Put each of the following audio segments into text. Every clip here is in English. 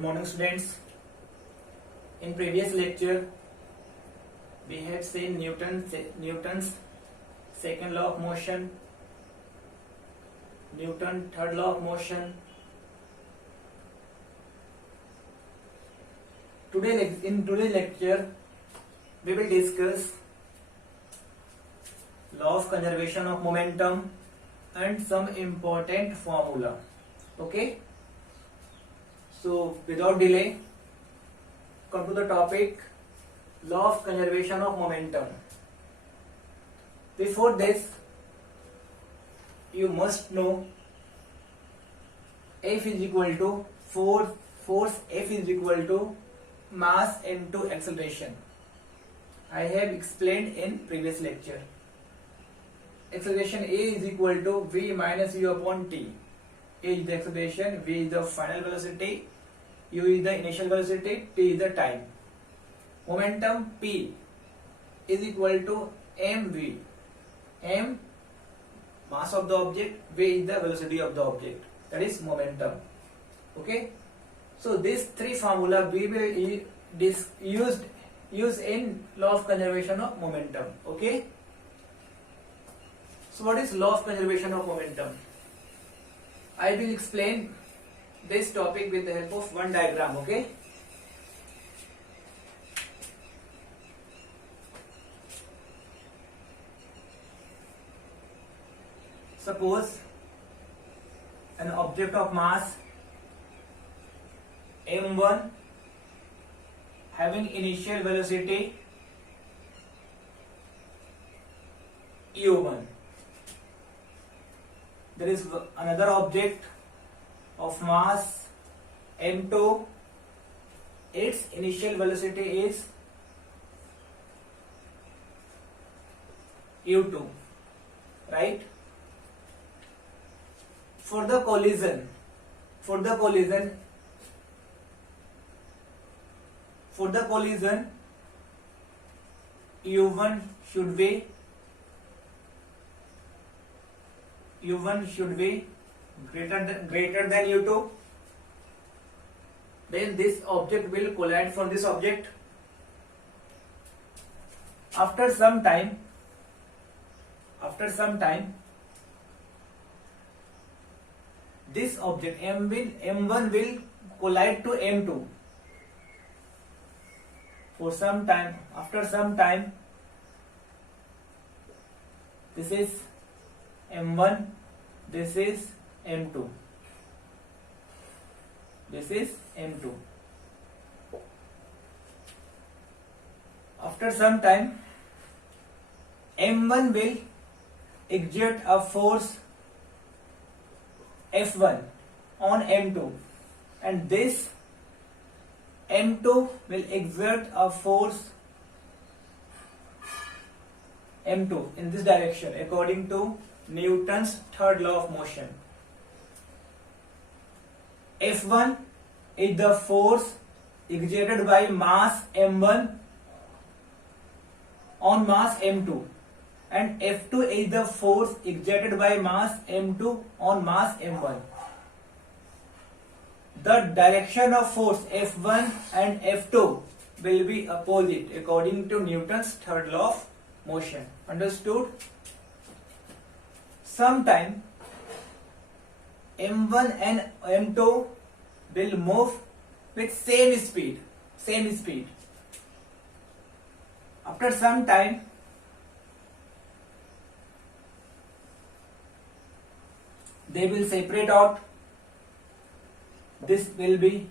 Good morning, students. In previous lecture, we have seen Newton's second law of motion, Newton's third law of motion. In today's lecture, we will discuss law of conservation of momentum and some important formula. Okay. So without delay, come to the topic, law of conservation of momentum. Before this, you must know F is equal to force F is equal to mass into acceleration. I have explained in previous lecture. Acceleration A is equal to V minus U upon T. A is the acceleration, V is the final velocity, U is the initial velocity, T is the time. Momentum P is equal to mv. M mass of the object, V is the velocity of the object. That is momentum. Okay. So these three formula we will use in law of conservation of momentum. Okay. So what is law of conservation of momentum? I will explain this topic with the help of one diagram. Okay. Suppose an object of mass m1 having initial velocity u1. There is another object of mass m2, its initial velocity is u2, right? For the collision u1 should be greater than u2. Then this object will collide from this object. After some time this object m1 will collide to m2. For some time, after some time, this is m1, this is m2, this is m2. After some time, m1 will exert a force F1 on m2, and this m2 will exert a force m2 in this direction according to Newton's third law of motion. F1 is the force exerted by mass m1 on mass m2, and F2 is the force exerted by mass m2 on mass m1. The direction of force F1 and F2 will be opposite according to Newton's third law of motion. Understood? Sometime m1 and m2 will move with same speed. After some time, they will separate out. This will be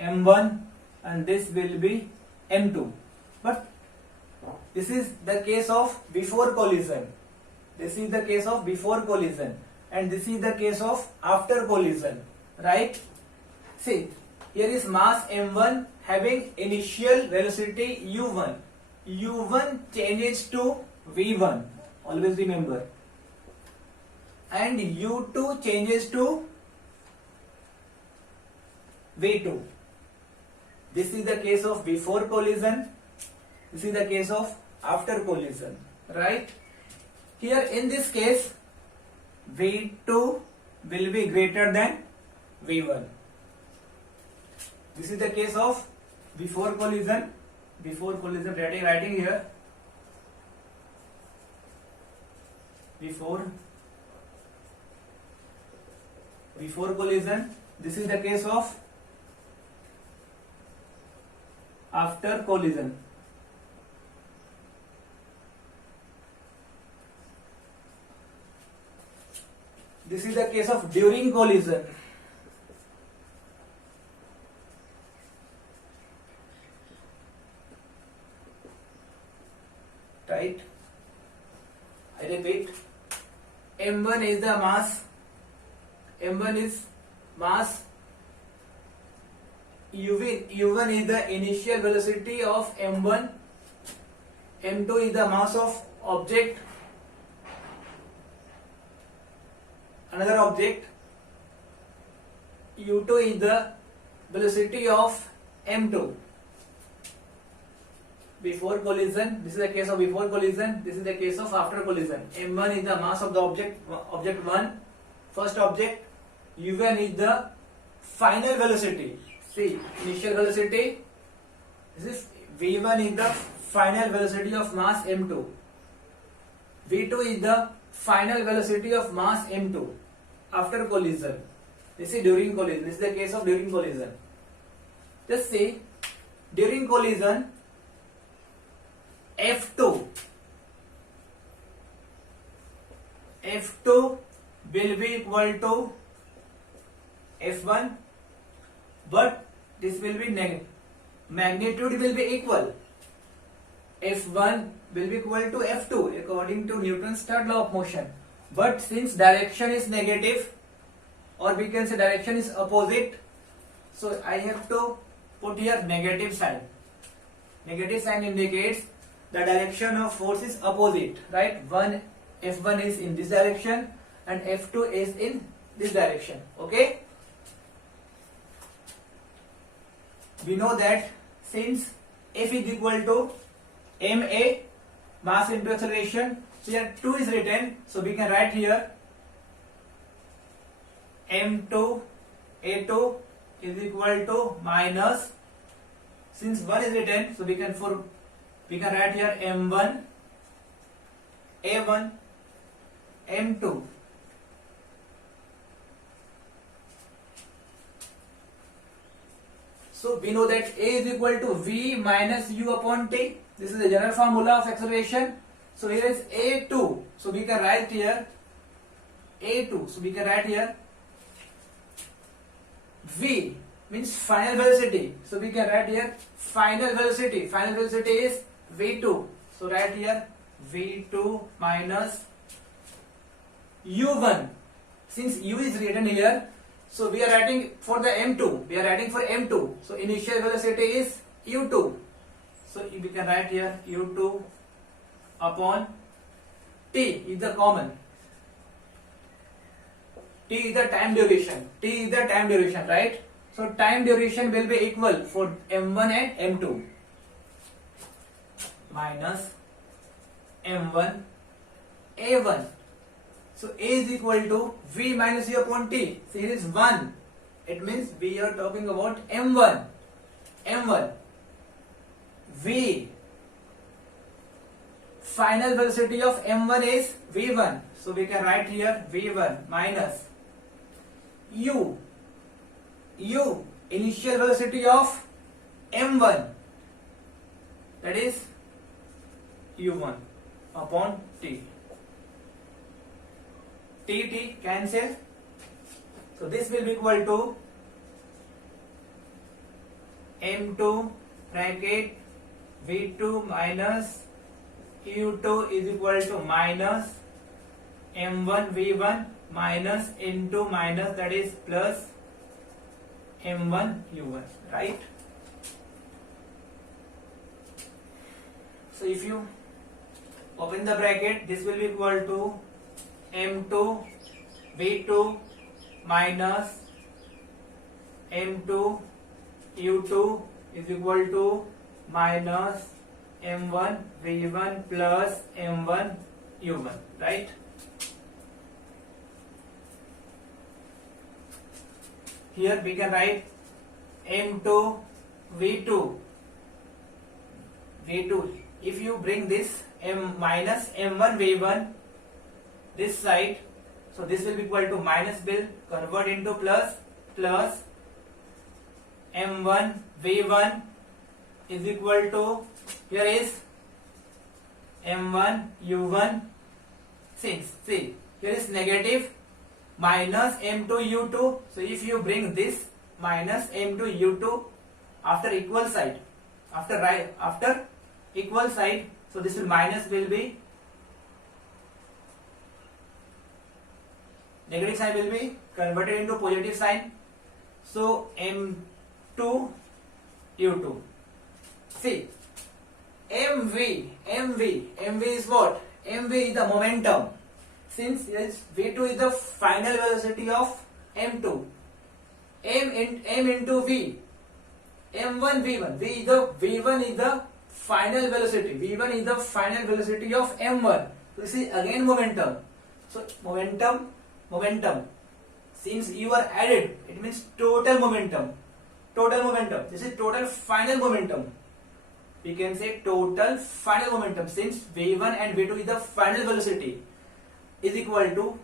m1 and this will be m2. But this is the case of before collision. This is the case of before collision, and this is the case of after collision, right? See, here is mass m1 having initial velocity u1. u1 changes to v1. Always remember. And u2 changes to v2. This is the case of before collision. This is the case of after collision, right? Here in this case, V2 will be greater than V1. This is the case of before collision. Before collision, writing here. Before collision. This is the case of after collision. This is the case of during collision. Right? I repeat. M1 is the mass. M1 is mass. U1 is the initial velocity of M1. M2 is the mass of object. Another object. U2 is the velocity of M2. Before collision, this is the case of before collision, this is the case of after collision. M1 is the mass of the object 1, first object. U1 is the final velocity. See, initial velocity, this is V1 is the final velocity of mass M2. V2 is the final velocity of mass M2 after collision. This is during collision. This is the case of during collision. Just see, during collision, F2 will be equal to F1, but this will be negative. Magnitude will be equal. F1 will be equal to F2 according to Newton's third law of motion. But since direction is negative, or we can say direction is opposite, so I have to put here negative sign. Negative sign indicates the direction of force is opposite, right? F1 is in this direction and F2 is in this direction. Okay? We know that since F is equal to ma, mass into acceleration, so here 2 is written, so we can write here m2 a2 is equal to minus, since 1 is written, so we can write here m1 a1 m2. So we know that A is equal to V minus U upon T. This is the general formula of acceleration. So here is A2. So we can write here A2. So we can write here V means final velocity. So we can write here final velocity. Final velocity is V2. So write here V2 minus U1. Since U is written here, so we are writing for the M2. We are writing for M2. So initial velocity is U2. So we can write here U2 upon T is the common. T is the time duration. T is the time duration, right? So time duration will be equal for M1 and M2 minus M1 A1. So A is equal to V minus U upon T. So here is 1. It means we are talking about M1. M1. V. Final velocity of M1 is V1. So we can write here V1 minus U. U. Initial velocity of M1. That is U1 upon T. T cancel. So this will be equal to M2 bracket V2 minus U2 is equal to minus M1 V1 minus into minus, that is plus M1 U1, right? So if you open the bracket, this will be equal to M2 V2 minus M2 U2 is equal to minus M1 V1 plus M1 U1, right? Here we can write m2 v2 v2. If you bring this m minus m1 v1 this side, so this will be equal to minus, will convert into plus, plus m1 v1 is equal to, here is m1 u1, since see here is negative, minus m2 u2. So if you bring this minus m2 u2 after equal side, after equal side, so this will minus will be, negative sign will be converted into positive sign. So m2 u2. See, mv is what? mv is the momentum. Since v2 is the final velocity of m2, m into v, m1 v1, v1 is the final velocity, v1 is the final velocity of m1. So this is again momentum. So momentum. Since you are added, it means total momentum. This is total final momentum. We can say total final momentum, since v1 and v2 is the final velocity, is equal to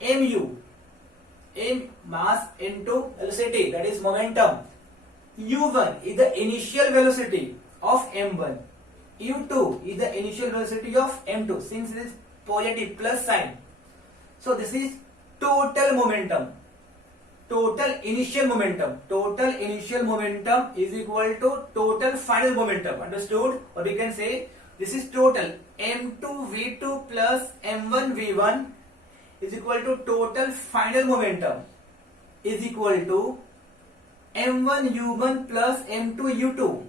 mu, m mass into velocity, that is momentum. u1 is the initial velocity of m1, u2 is the initial velocity of m2, since it is positive plus sign. So this is total momentum, total initial momentum is equal to total final momentum. Understood? Or we can say this is total m2 v2 plus m1 v1 is equal to total final momentum is equal to m1 u1 plus m2 u2.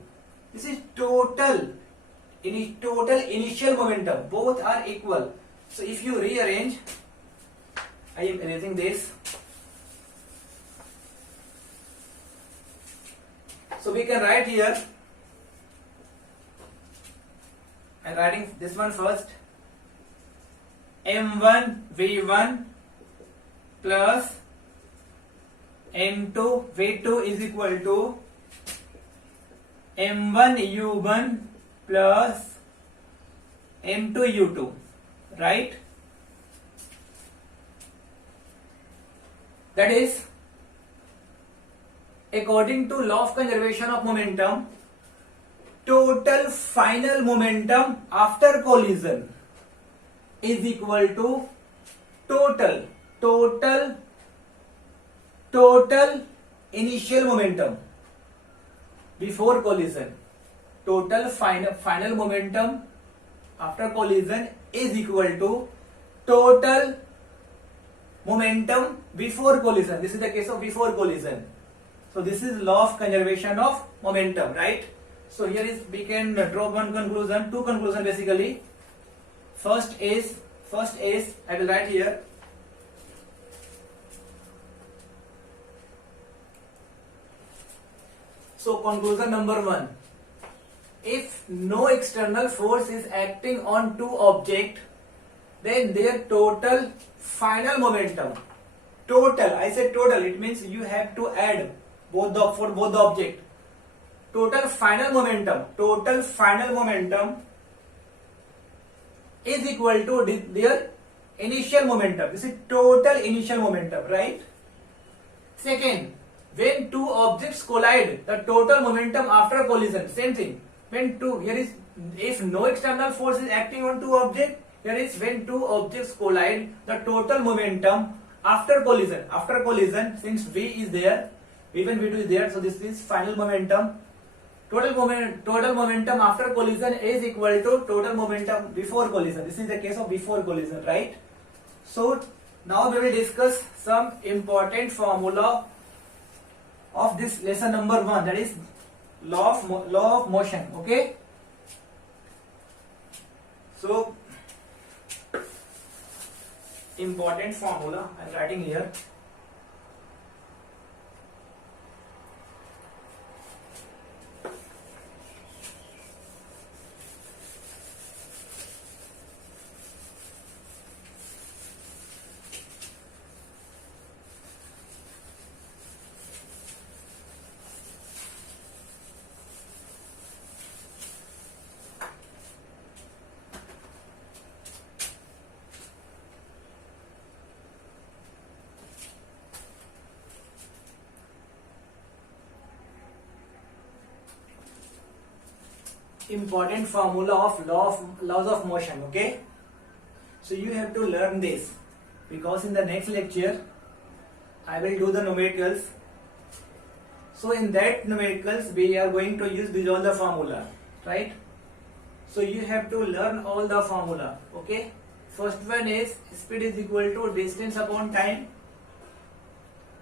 This is total initial momentum. Both are equal. So if you rearrange, I am erasing this. So we can write here, I am writing this one first, m1 v1 plus m2 v2 is equal to m1 u1 plus m2 u2, right? That is, according to law of conservation of momentum, total final momentum after collision is equal to total initial momentum before collision. Total final momentum after collision is equal to total momentum before collision. This is the case of before collision. So this is law of conservation of momentum, right? So here is, we can draw one conclusion, two conclusions basically. First is I will write here, so conclusion number 1, if no external force is acting on two objects, then their total final momentum, I said total, it means you have to add for both the object, total final momentum is equal to their initial momentum. This is total initial momentum, right? Second, when two objects collide, the total momentum after collision, same thing. When two, here is, if no external force is acting on two objects, here is when two objects collide, the total momentum after collision, since V is there, V1, V2 is there, so this is final momentum. Total momentum after collision is equal to total momentum before collision. This is the case of before collision, right? So now we will discuss some important formula of this lesson number 1, that is law of motion. Okay, so important formula I am writing here. important formula of laws of motion. Okay, so you have to learn this, because in the next lecture I will do the numericals. So in that numericals we are going to use all the formula, right? So you have to learn all the formula. Okay, first one is speed is equal to distance upon time,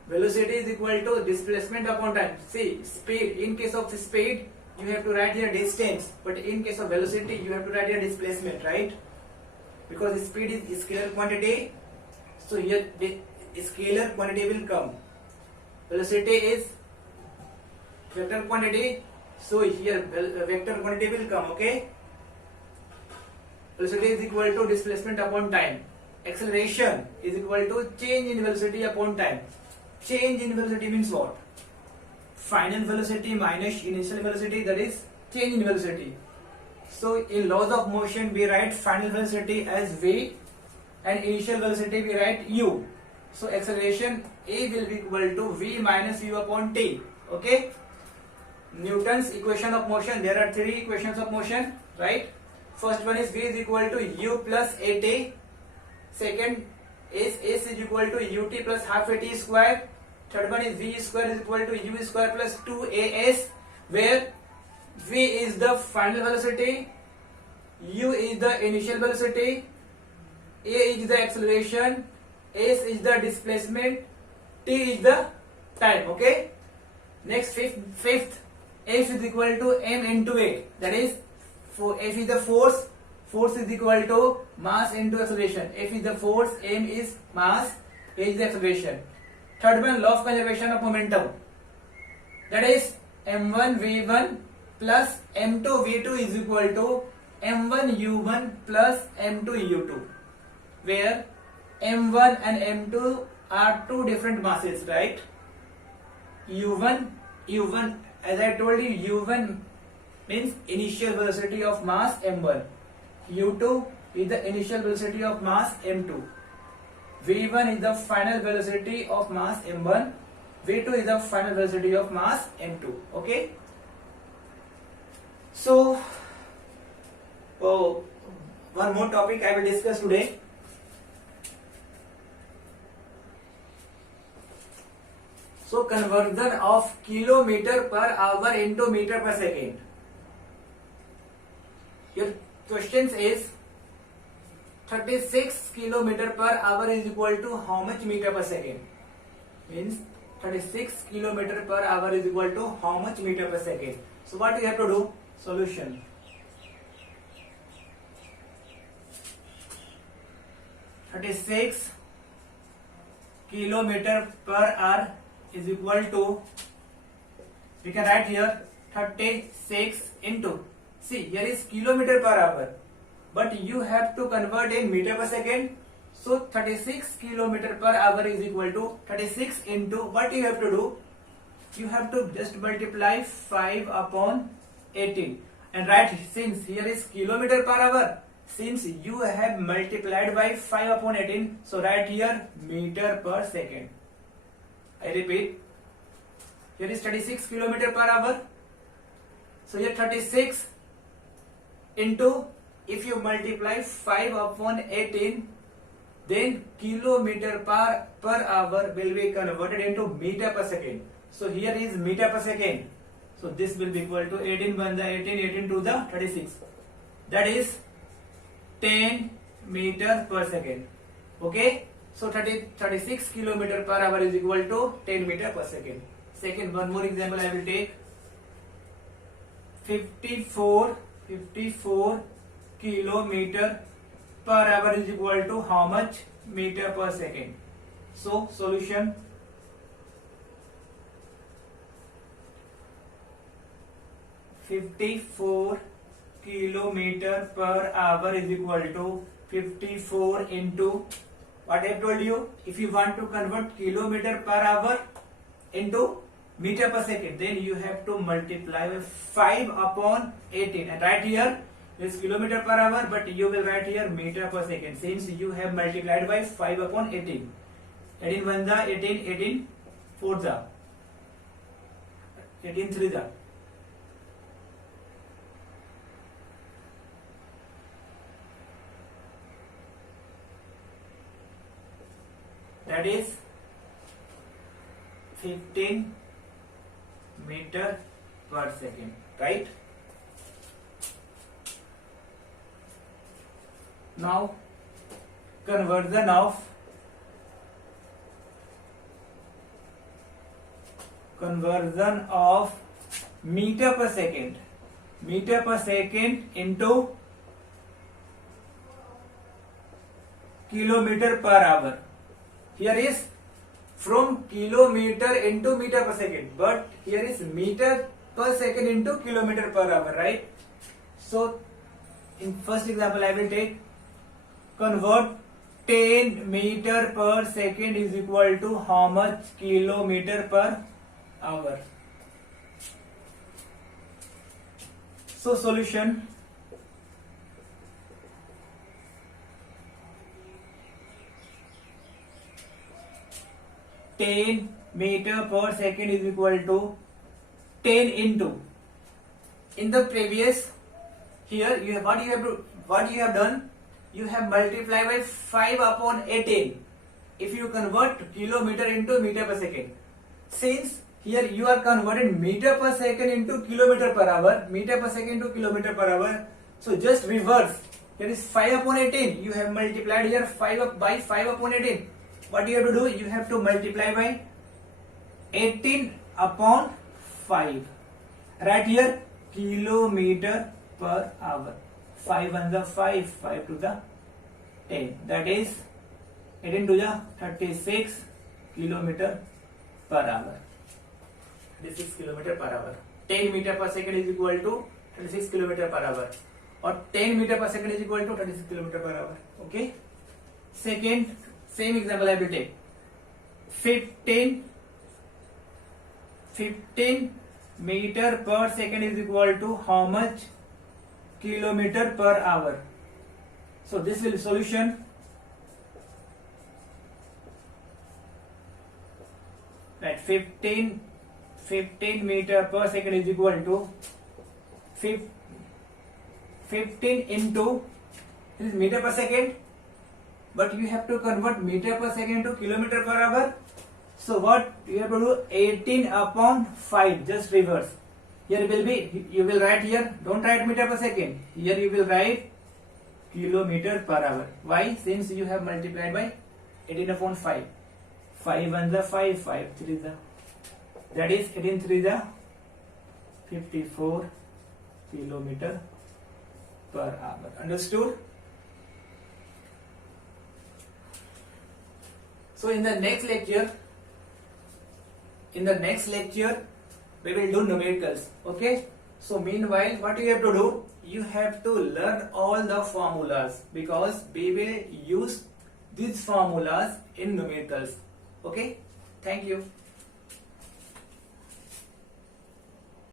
velocity is equal to displacement upon time. See, speed, in case of speed you have to write here distance, but in case of velocity you have to write here displacement, right? Because speed is scalar quantity, so here the scalar quantity will come. Velocity is vector quantity, so here vector quantity will come. Okay, velocity is equal to displacement upon time. Acceleration is equal to change in velocity upon time. Change in velocity means what? Final velocity minus initial velocity, that is change in velocity. So in laws of motion we write final velocity as v and initial velocity we write u. So acceleration A will be equal to v minus u upon t. Okay, Newton's equation of motion, there are three equations of motion, right? First one is v is equal to u plus at. Second is s is equal to ut plus half at square. Third one is v square is equal to u square plus 2as, where v is the final velocity, u is the initial velocity, a is the acceleration, s is the displacement, t is the time. Okay, next fifth F is equal to m into a, that is for F is the force is equal to mass into acceleration. F is the force, m is mass, a is the acceleration. Third one, law of conservation of momentum, that is m1 v1 plus m2 v2 is equal to m1 u1 plus m2 u2, where m1 and m2 are two different masses, right? u1 as I told you, u1 means initial velocity of mass m1, u2 is the initial velocity of mass m2, v1 is the final velocity of mass m1, v2 is the final velocity of mass m2. Okay, so one more topic I will discuss today. So conversion of kilometer per hour into meter per second. Your question is 36 kilometer per hour is equal to how much meter per second? Means 36 kilometer per hour is equal to how much meter per second? So what you have to do? Solution. (36 kilometer per hour is equal to), we can write here 36 into, see here is kilometer per hour, but you have to convert in meter per second. So 36 kilometer per hour is equal to 36 into, what you have to do? You have to just multiply 5 upon 18 and write, since here is kilometer per hour, since you have multiplied by 5 upon 18, so write here meter per second. I repeat, here is 36 kilometer per hour. So here 36 into, if you multiply 5 upon 18, then kilometer per hour will be converted into meter per second. So here is meter per second. So this will be equal to 18 1 the 18, 18 to the 36. That is 10 meter per second. Okay. So 36 kilometer per hour is equal to 10 meter per second. Second, one more example I will take. 54 kilometer per hour is equal to how much meter per second? So solution. (54 kilometer per hour is equal to 54 into, what I have told you, if you want to convert kilometer per hour into meter per second, then you have to multiply with 5 upon 18 and right here is kilometer per hour, but you will write here meter per second, since you have multiplied by 5 upon 18. 18 1 the 18, 18 4 the 18 3 the that is 15 meter per second, right? Now conversion of meter per second into kilometer per hour. Here is from kilometer into meter per second, but here is meter per second into kilometer per hour, right? So in first example I will take convert 10 meter per second is equal to how much kilometer per hour. So solution, ten meter per second is equal to 10 into, in the previous, here you have what you have done, you have multiplied by 5 upon 18 if you convert kilometer into meter per second. Since here you are converting meter per second into kilometer per hour, meter per second to kilometer per hour, so just reverse. Here is 5 upon 18, you have multiplied here 5 by 5 upon 18. What you have to do, you have to multiply by 18 upon 5. Right here kilometer per hour. 5 1 the 5, 5 to the 10. That is 18 to the 36 kilometer per hour. 36 kilometer per hour. 10 meter per second is equal to 36 kilometer per hour, or 10 meter per second is equal to 36 kilometer per hour. Okay. Second, same example I will take. 15 meter per second is equal to how much kilometer per hour. So this will be solution. Right, 15 meter per second is equal to 15 into, this is meter per second, but you have to convert meter per second to kilometer per hour. So what you have to do, 18 upon 5, just reverse. Here will be, you will write here, don't write meter per second, here you will write kilometer per hour. Why? Since you have multiplied by 18 upon 5. 5 1 the 5, 5 3 the, that is 18 3 the 54 kilometer per hour. Understood? So in the next lecture we will do numericals. Okay. So meanwhile, what you have to do, you have to learn all the formulas, because we will use these formulas in numericals. Okay. Thank you.